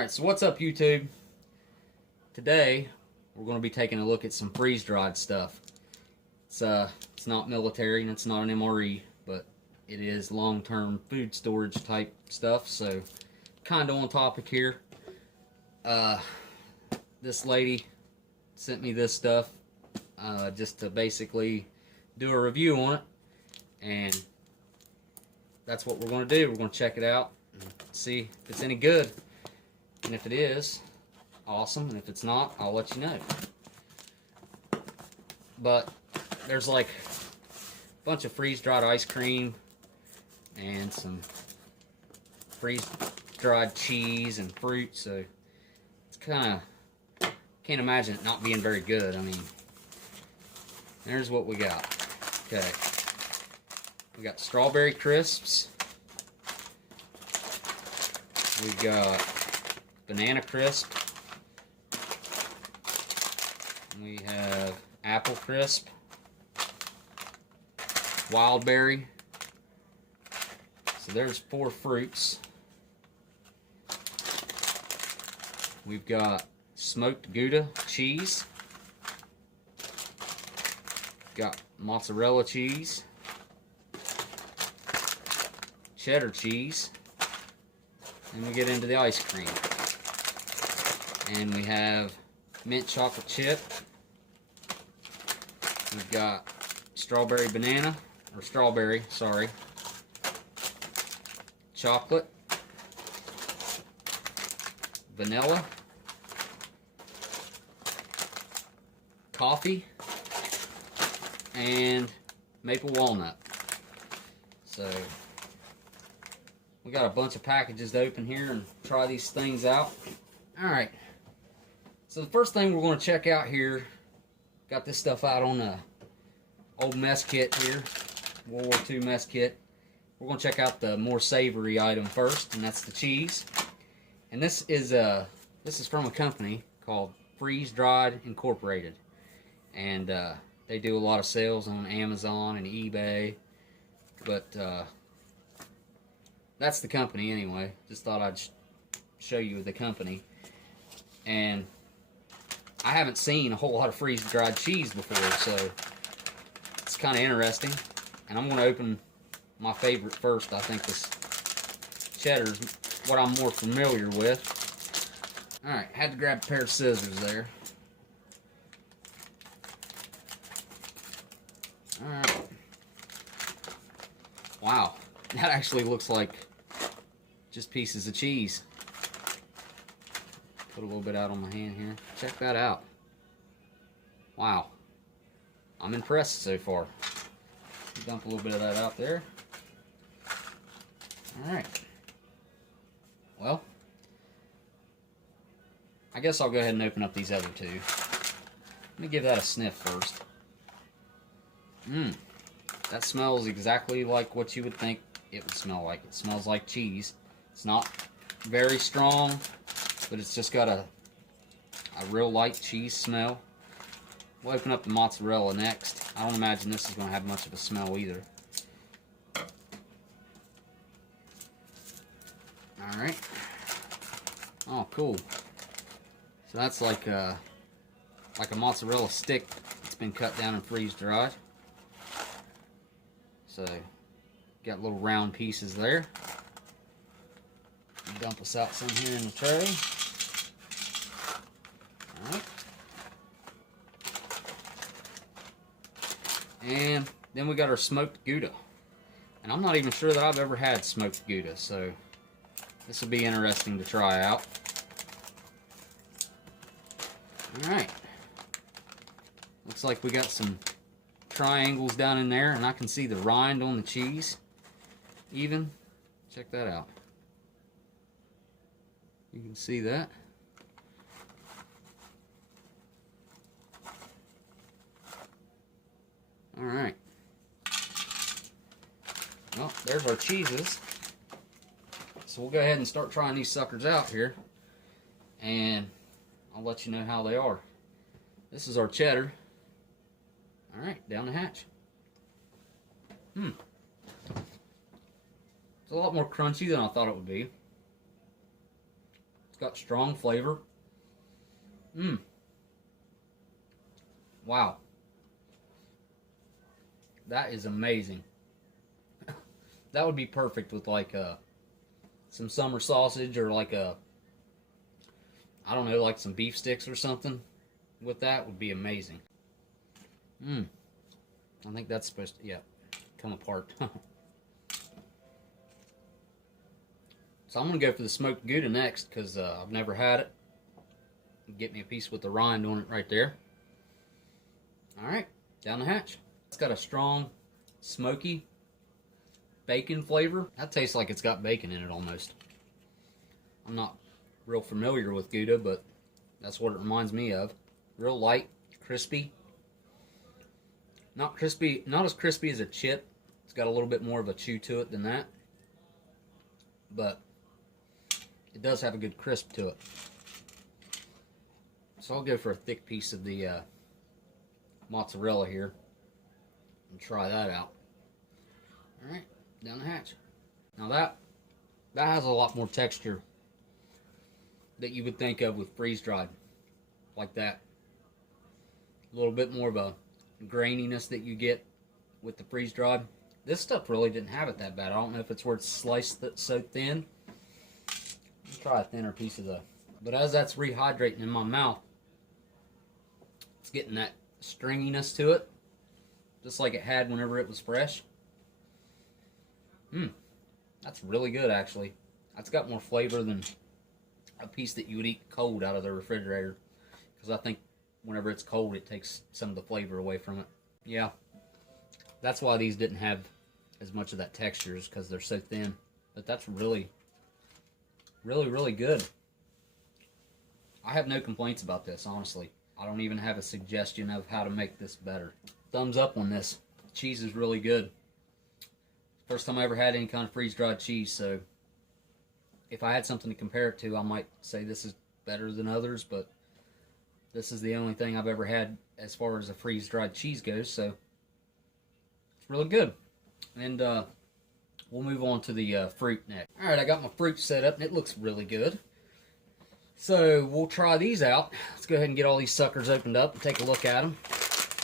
Alright, so what's up, YouTube? Today, we're going to be taking a look at some freeze-dried stuff. It's not military and it's not an MRE, but it is long-term food storage type stuff, so kind of on topic here. This lady sent me this stuff just to basically do a review on it, and that's what we're going to do. We're going to check it out and see if it's any good. And if it is, awesome. And if it's not, I'll let you know. But there's like a bunch of freeze-dried ice cream and some freeze-dried cheese and fruit. So it's kind of, can't imagine it not being very good. I mean, there's what we got. Okay. We got strawberry crisps. We got banana crisp. We have apple crisp, wild berry. So there's 4 fruits. We've got smoked Gouda cheese. Got mozzarella cheese, cheddar cheese, and we get into the ice cream. And we have mint chocolate chip. We've got strawberry banana, or strawberry, sorry, chocolate, vanilla, coffee, and maple walnut. So we got a bunch of packages to open here and try these things out. Alright, so the first thing we're going to check out here, got this stuff out on the old mess kit here, World War II mess kit. We're going to check out the more savory item first, and that's the cheese. And this is from a company called Freeze Dried Incorporated, and they do a lot of sales on Amazon and eBay, but that's the company anyway. Just thought I'd show you the company. And I haven't seen a whole lot of freeze-dried cheese before, so it's kind of interesting. And I'm going to open my favorite first. I think this cheddar's what I'm more familiar with. Alright, had to grab a pair of scissors there. Alright. Wow, that actually looks like just pieces of cheese. Put a little bit out on my hand here. Check that out. Wow. I'm impressed so far. Dump a little bit of that out there. Alright. Well, I guess I'll go ahead and open up these other two. Let me give that a sniff first. That smells exactly like what you would think it would smell like. It smells like cheese. It's not very strong, but it's just got a real light cheese smell. We'll open up the mozzarella next. I don't imagine this is going to have much of a smell either. Alright. Oh, cool. So that's like a mozzarella stick that's been cut down and freeze-dried. So, got little round pieces there. Dump us out some here in the tray. Alright. And then we got our smoked Gouda. And I'm not even sure that I've ever had smoked Gouda, so this will be interesting to try out. Alright. Looks like we got some triangles down in there, and I can see the rind on the cheese even. Check that out. You can see that. Alright. Well, there's our cheeses. So we'll go ahead and start trying these suckers out here, and I'll let you know how they are. This is our cheddar. Alright, down the hatch. It's a lot more crunchy than I thought it would be. got strong flavor. Wow. That is amazing. That would be perfect with like some summer sausage or like I don't know, like some beef sticks or something. With that would be amazing. I think that's supposed to, yeah, come apart. So I'm going to go for the smoked Gouda next because I've never had it. Get me a piece with the rind on it right there. Alright, down the hatch. It's got a strong, smoky bacon flavor. That tastes like it's got bacon in it almost. I'm not real familiar with Gouda, but that's what it reminds me of. Real light, crispy. Not crispy, not as crispy as a chip. It's got a little bit more of a chew to it than that. But it does have a good crisp to it. So I'll go for a thick piece of the mozzarella here and try that out. Alright, down the hatch. Now that has a lot more texture that you would think of with freeze-dried, like that. A little bit more of a graininess that you get with the freeze-dried. This stuff really didn't have it that bad. I don't know if it's where it's sliced so thin. Let's try a thinner piece of the... But as that's rehydrating in my mouth, it's getting that stringiness to it, just like it had whenever it was fresh. That's really good, actually. That's got more flavor than a piece that you would eat cold out of the refrigerator, because I think whenever it's cold, it takes some of the flavor away from it. Yeah, that's why these didn't have as much of that texture, is because they're so thin. But that's really, really, really good. I have no complaints about this, honestly. I don't even have a suggestion of how to make this better. Thumbs up on this. The cheese is really good. First time I ever had any kind of freeze-dried cheese, so if I had something to compare it to, I might say this is better than others, but this is the only thing I've ever had as far as a freeze-dried cheese goes, so it's really good. And we'll move on to the fruit next. Alright, I got my fruit set up, and it looks really good. So we'll try these out. Let's go ahead and get all these suckers opened up and take a look at them.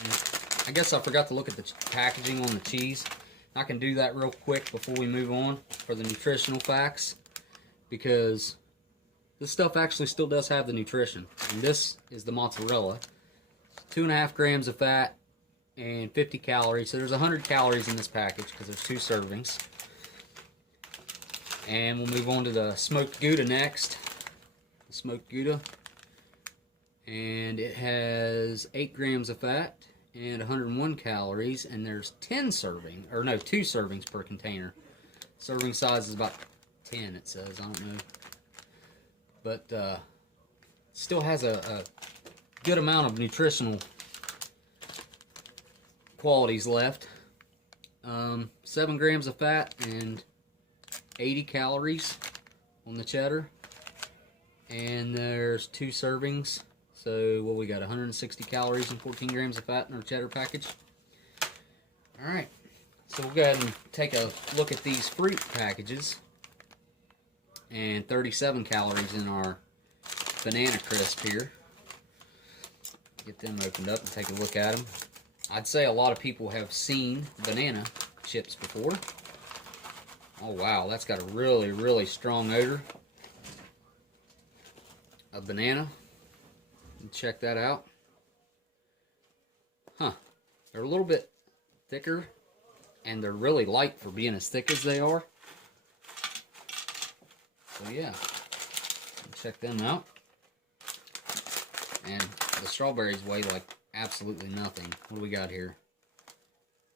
And I guess I forgot to look at the packaging on the cheese. I can do that real quick before we move on for the nutritional facts, because this stuff actually still does have the nutrition. And this is the mozzarella. 2.5 grams of fat and 50 calories. So there's 100 calories in this package because there's 2 servings. And we'll move on to the smoked Gouda next. The smoked Gouda. And it has 8 grams of fat and 101 calories, and there's 10 servings, or no, 2 servings per container. Serving size is about 10, it says. I don't know. But still has a good amount of nutritional qualities left. 7 grams of fat and 80 calories on the cheddar. And there's 2 servings. So, what we got, 160 calories and 14 grams of fat in our cheddar package. Alright, so we'll go ahead and take a look at these fruit packages. And 37 calories in our banana crisp here. Get them opened up and take a look at them. I'd say a lot of people have seen banana chips before. Oh wow, that's got a really, really strong odor of banana. Check that out. Huh. They're a little bit thicker, and they're really light for being as thick as they are. So yeah, check them out. And the strawberries weigh like absolutely nothing. What do we got here?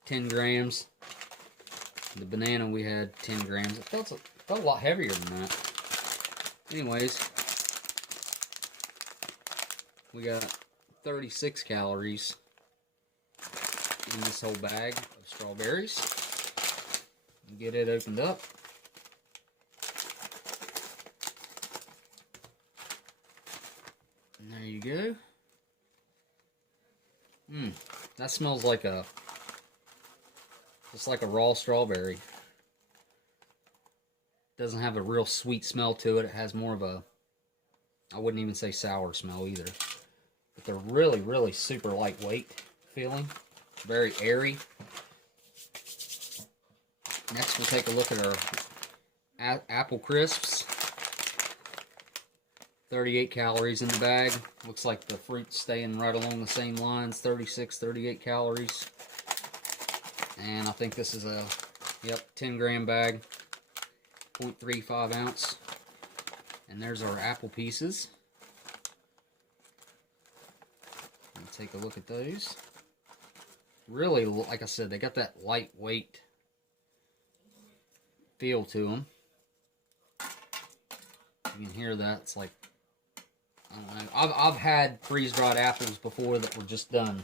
10 grams. The banana we had 10 grams. It felt a lot heavier than that. Anyways, we got 36 calories in this whole bag of strawberries. Get it opened up. And there you go. That smells like just like a raw strawberry. Doesn't have a real sweet smell to it. It has more of a I wouldn't even say sour smell either. But they're really, really super lightweight feeling. Very airy. Next, we'll take a look at our apple crisps. 38 calories in the bag. Looks like the fruit's staying right along the same lines. 36, 38 calories. And I think this is a, 10 gram bag. 0.35 ounce. And there's our apple pieces. Take a look at those. Really, like I said, they got that lightweight feel to them. You can hear that. It's like, I don't know. I've had freeze-dried apples before that were just done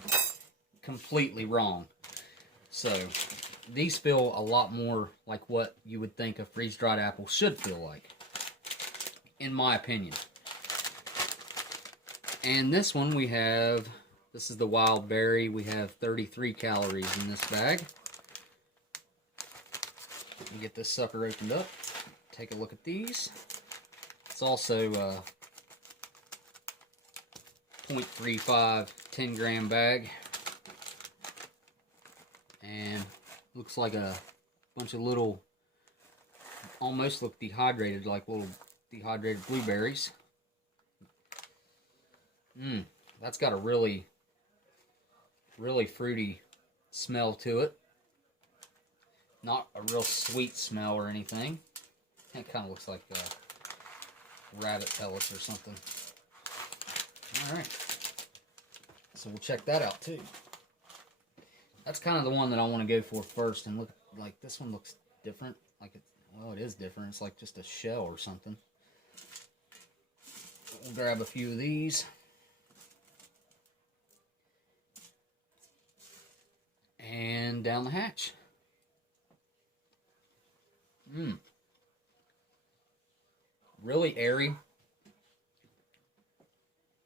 completely wrong. So, these feel a lot more like what you would think a freeze-dried apple should feel like, in my opinion. And this one we have, this is the wild berry. We have 33 calories in this bag. Let me get this sucker opened up. Take a look at these. It's also 0.35 10 gram bag. And looks like a bunch of little, almost look dehydrated, like little dehydrated blueberries. That's got a really, really fruity smell to it. Not a real sweet smell or anything. It kind of looks like rabbit pellets or something. Alright. So we'll check that out too. That's kind of the one that I want to go for first. And look, like this one looks different. Like it, well, it is different. It's like just a shell or something. We'll grab a few of these. And down the hatch. Really airy.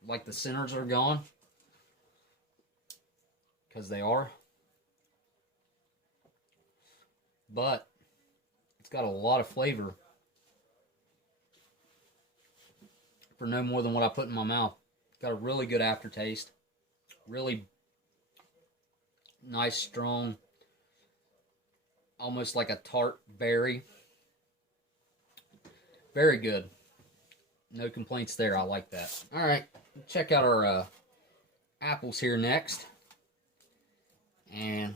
Like the centers are gone. Because they are. But it's got a lot of flavor for no more than what I put in my mouth. Got a really good aftertaste. Really nice, strong, almost like a tart berry. Very good. No complaints there. I like that. Alright, check out our apples here next. And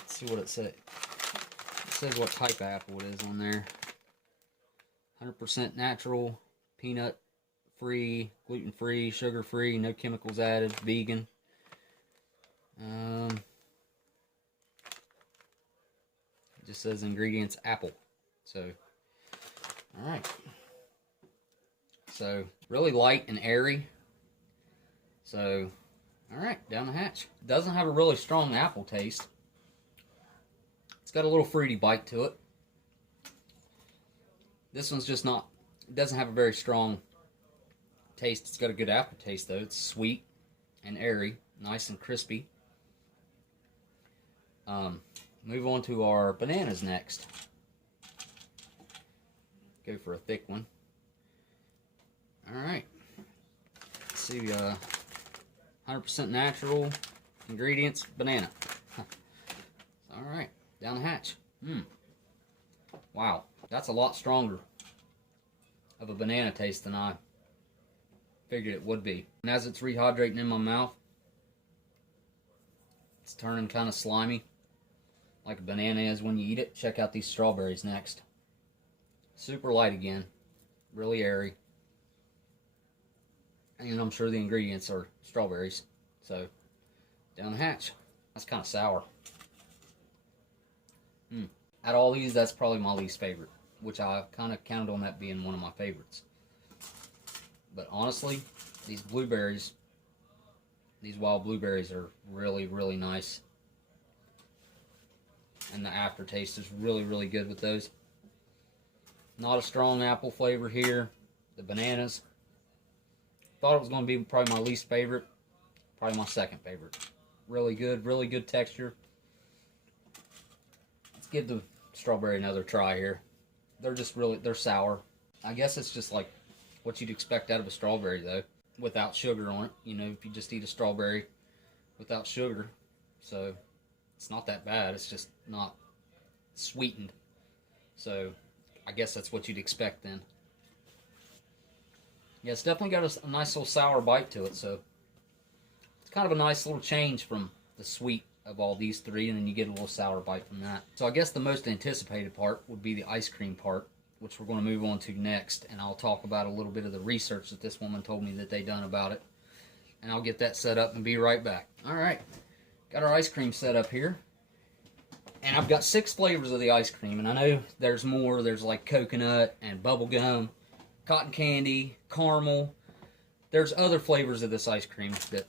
let's see what it says. It says what type of apple it is on there. 100% natural, peanut free, gluten free, sugar free, no chemicals added, vegan. It just says ingredients apple. So, alright. So, really light and airy. So, alright, down the hatch. Doesn't have a really strong apple taste. It's got a little fruity bite to it. This one's just not, it doesn't have a very strong taste. It's got a good aftertaste though. It's sweet and airy, nice and crispy. Move on to our bananas next. Go for a thick one. Alright. Let's see, 100% natural ingredients, banana. Alright, down the hatch. Wow, that's a lot stronger of a banana taste than I figured it would be. And as it's rehydrating in my mouth, it's turning kind of slimy, like a banana is when you eat it. Check out these strawberries next. Super light again, really airy. And I'm sure the ingredients are strawberries. So, down the hatch. That's kind of sour. Out of all these, that's probably my least favorite, which I kind of counted on that being one of my favorites. But honestly, these blueberries, these wild blueberries are really, really nice. And the aftertaste is really, really good with those. Not a strong apple flavor here. The bananas, thought it was going to be probably my least favorite. Probably my second favorite. Really good texture. Let's give the strawberry another try here. They're just really, they're sour. I guess it's just like what you'd expect out of a strawberry, though, without sugar on it. You know, if you just eat a strawberry without sugar. So it's not that bad. It's just not sweetened. So I guess that's what you'd expect then. Yeah, it's definitely got a nice little sour bite to it. So it's kind of a nice little change from the sweet of all these three, and then you get a little sour bite from that. So I guess the most anticipated part would be the ice cream part, which we're going to move on to next, and I'll talk about a little bit of the research that this woman told me that they done about it, and I'll get that set up and be right back. Alright, got our ice cream set up here, and I've got 6 flavors of the ice cream, and I know there's more. There's like coconut and bubblegum, cotton candy, caramel. There's other flavors of this ice cream that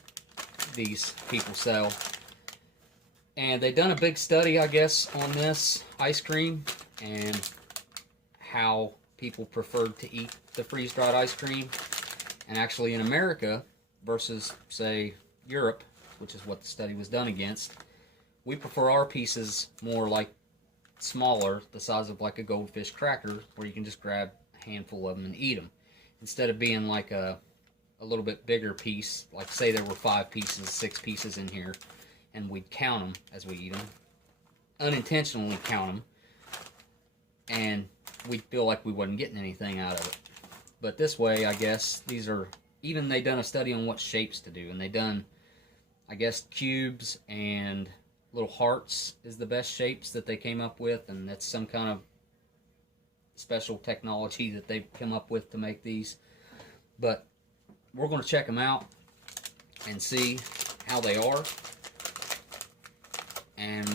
these people sell. And they done a big study, I guess, on this ice cream and how people preferred to eat the freeze-dried ice cream. And actually in America versus, say, Europe, which is what the study was done against, we prefer our pieces more like smaller, the size of like a goldfish cracker, where you can just grab a handful of them and eat them. Instead of being like a little bit bigger piece, like say there were 5 pieces, 6 pieces in here, and we'd count them as we eat them, unintentionally count them, and we'd feel like we wasn't getting anything out of it. But this way, I guess, these are, even they done a study on what shapes to do, and they done, I guess, cubes and little hearts is the best shapes that they came up with, and that's some kind of special technology that they've come up with to make these. But we're going to check them out and see how they are, and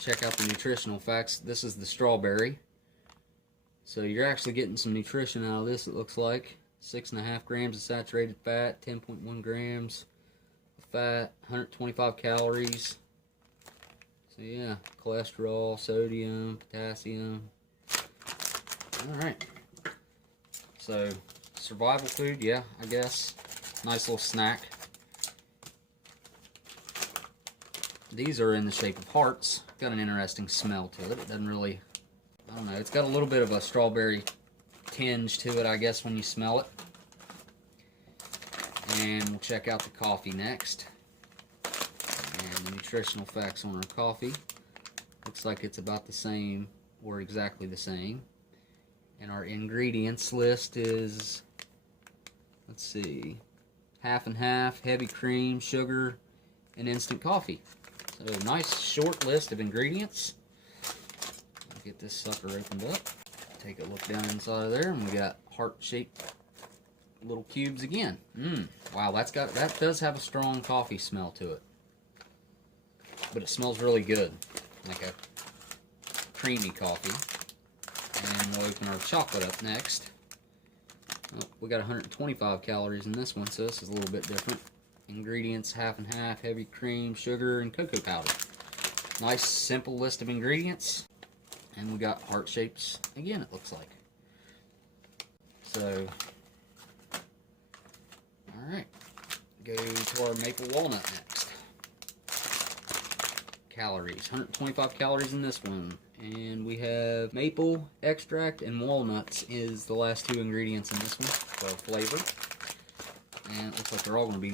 check out the nutritional facts. This is the strawberry, so you're actually getting some nutrition out of this. It looks like 6.5 grams of saturated fat, 10.1 grams of fat, 125 calories. So yeah, cholesterol, sodium, potassium. Alright, so survival food, yeah, I guess. Nice little snack. These are in the shape of hearts. Got an interesting smell to it. It doesn't really, I don't know, it's got a little bit of a strawberry tinge to it, I guess, when you smell it. And we'll check out the coffee next. And the nutritional facts on our coffee. Looks like it's about the same, or exactly the same. And our ingredients list is, let's see, half and half, heavy cream, sugar, and instant coffee. So a nice short list of ingredients. I'll get this sucker opened up. Take a look down inside of there, and we got heart-shaped little cubes again. Wow, that does have a strong coffee smell to it. But it smells really good, like a creamy coffee. And we'll open our chocolate up next. Oh, we got 125 calories in this one, so this is a little bit different. Ingredients, half and half, heavy cream, sugar, and cocoa powder. Nice, simple list of ingredients. And we got heart shapes again, it looks like. So, alright. Go to our maple walnut next. Calories, 125 calories in this one. And we have maple extract and walnuts is the last 2 ingredients in this one for our flavor. And it looks like they're all going to be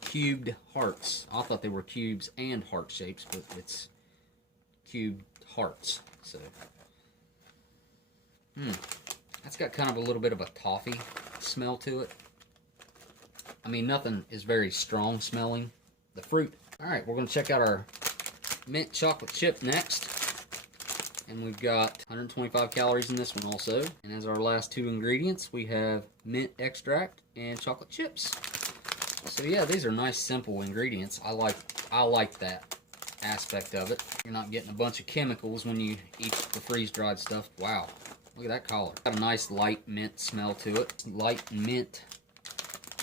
cubed hearts. I thought they were cubes and heart shapes, but it's cubed hearts. So, that's got kind of a little bit of a toffee smell to it. I mean, nothing is very strong smelling. The fruit. Alright, we're going to check out our mint chocolate chip next. And we've got 125 calories in this one also. And as our last 2 ingredients, we have mint extract and chocolate chips. So yeah, these are nice, simple ingredients. I like that aspect of it. You're not getting a bunch of chemicals when you eat the freeze-dried stuff. Wow, look at that color. Got a nice light mint smell to it. Light mint.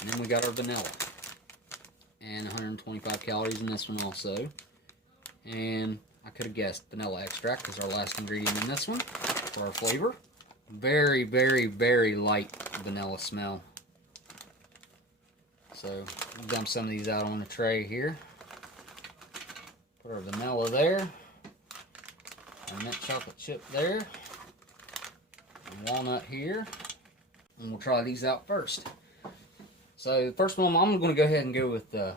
And then we got our vanilla. And 125 calories in this one also. And I could have guessed vanilla extract is our last ingredient in this one for our flavor. Very, very, very light vanilla smell. So, we'll dump some of these out on the tray here. Put our vanilla there. Our mint chocolate chip there. And walnut here. And we'll try these out first. So the first one, I'm going to go ahead and go with the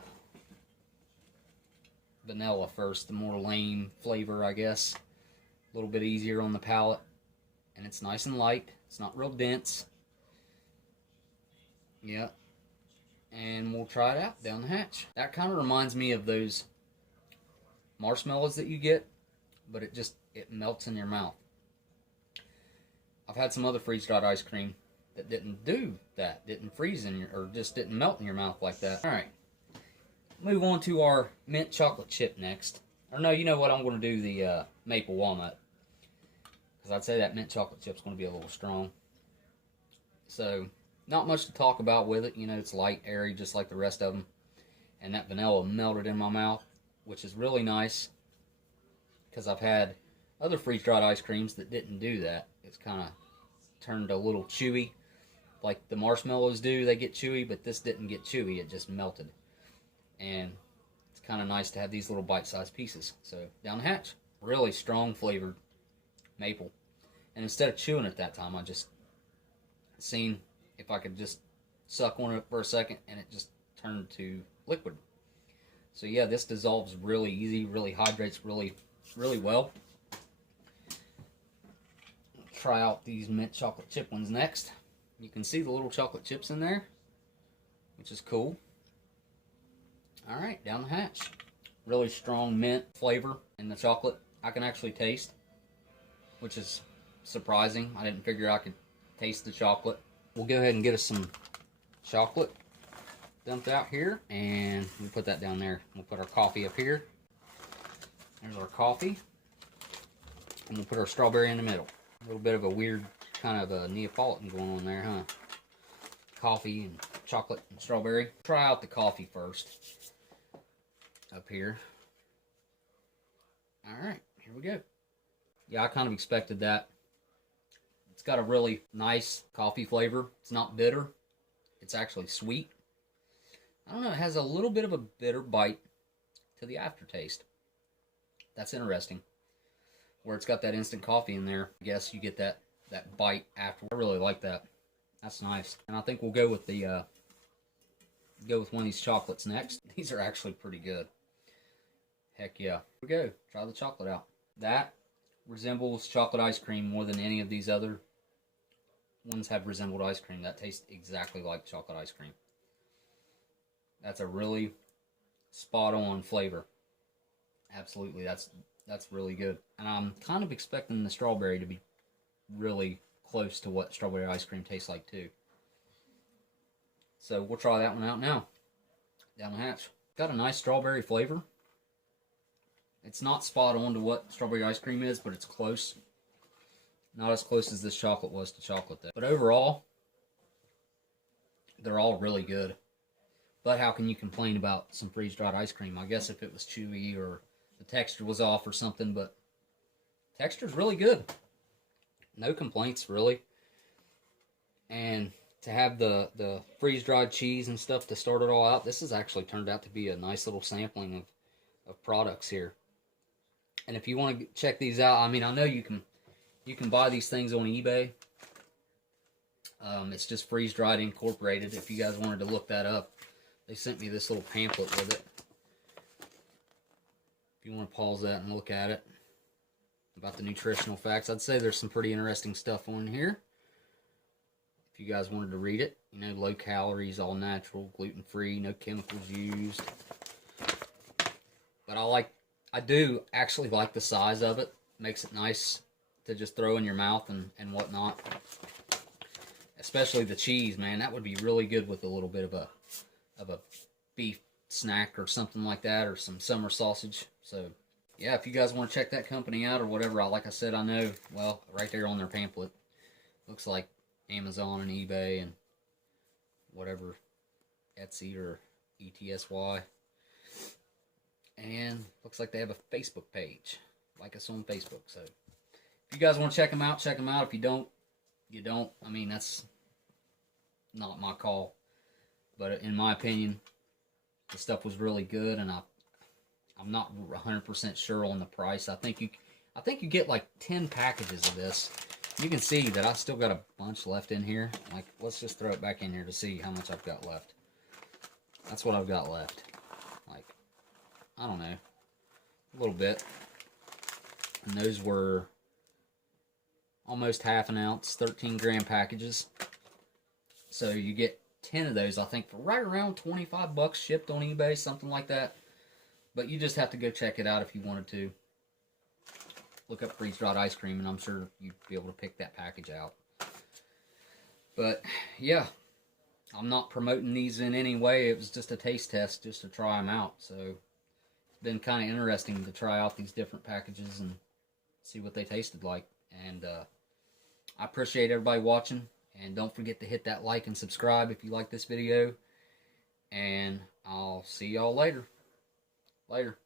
vanilla first, the more lame flavor, I guess. A little bit easier on the palate. And it's nice and light. It's not real dense. Yeah. And we'll try it out down the hatch. That kind of reminds me of those marshmallows that you get, but it melts in your mouth. I've had some other freeze-dried ice cream that didn't do that, didn't freeze in your, or just didn't melt in your mouth like that. All right, move on to our mint chocolate chip next. Or no, you know what? I'm going to do the maple walnut, because I'd say that mint chocolate chip's going to be a little strong. So, not much to talk about with it. You know, it's light, airy, just like the rest of them. And that vanilla melted in my mouth, which is really nice, because I've had other freeze-dried ice creams that didn't do that. It's kind of turned a little chewy, like the marshmallows do. They get chewy, but this didn't get chewy. It just melted. And it's kind of nice to have these little bite-sized pieces. So, down the hatch. Really strong flavored maple. And instead of chewing it that time, I just seen if I could just suck on it for a second, and it just turned to liquid. So yeah, this dissolves really easy, really hydrates really well. Try out these mint chocolate chip ones next. You can see the little chocolate chips in there, which is cool. Alright, down the hatch. Really strong mint flavor in the chocolate. I can actually taste, which is surprising. I didn't figure I could taste the chocolate. We'll go ahead and get us some chocolate dumped out here, and we'll put that down there. We'll put our coffee up here. There's our coffee, and we'll put our strawberry in the middle. A little bit of a weird kind of a Neapolitan going on there, huh? Coffee and chocolate and strawberry. Try out the coffee first up here. Alright, here we go. Yeah, I kind of expected that. It's got a really nice coffee flavor. It's not bitter. It's actually sweet. I don't know, it has a little bit of a bitter bite to the aftertaste. That's interesting. Where it's got that instant coffee in there, I guess you get that bite after. I really like that. That's nice. And I think we'll go with the one of these chocolates next. These are actually pretty good. Heck yeah. Here we go. Try the chocolate out. That resembles chocolate ice cream more than any of these other ones have resembled ice cream. That tastes exactly like chocolate ice cream. That's a really spot on flavor. Absolutely, that's really good. And I'm kind of expecting the strawberry to be really close to what strawberry ice cream tastes like too. So we'll try that one out now. Down the hatch. Got a nice strawberry flavor. It's not spot on to what strawberry ice cream is, but it's close. Not as close as this chocolate was to chocolate though. But overall, they're all really good. But how can you complain about some freeze-dried ice cream? I guess if it was chewy or the texture was off or something, but texture's really good. No complaints, really. And to have the freeze-dried cheese and stuff to start it all out, this has actually turned out to be a nice little sampling of products here. And if you want to check these out, I mean, I know you can buy these things on eBay. It's just Freeze-Dried Incorporated. If you guys wanted to look that up, they sent me this little pamphlet with it. If you want to pause that and look at it. About the nutritional facts. I'd say there's some pretty interesting stuff on here. If you guys wanted to read it. You know, low calories, all natural, gluten-free, no chemicals used. But I do actually like the size of it. Makes it nice to just throw in your mouth and whatnot. Especially the cheese, man. That would be really good with a little bit of a beef snack or something like that, or some summer sausage. So yeah, if you guys want to check that company out or whatever, like I said, I know, well, right there on their pamphlet, looks like Amazon and eBay and whatever, Etsy or ETSY. And looks like they have a Facebook page. Like us on Facebook. So if you guys want to check them out, check them out. If you don't, you don't. I mean, that's not my call. But in my opinion, the stuff was really good, and I'm not 100% sure on the price. I think you get like 10 packages of this. You can see that I still got a bunch left in here. Like, let's just throw it back in here to see how much I've got left. That's what I've got left. Like, I don't know, a little bit. And those were almost half an ounce, 13-gram packages. So you get 10 of those, I think, for right around 25 bucks shipped on eBay, something like that. But you just have to go check it out if you wanted to. Look up freeze-dried ice cream, and I'm sure you'd be able to pick that package out. But, yeah, I'm not promoting these in any way. It was just a taste test just to try them out. So, it's been kind of interesting to try out these different packages and see what they tasted like. And I appreciate everybody watching. And don't forget to hit that like and subscribe if you like this video. And I'll see y'all later. Later.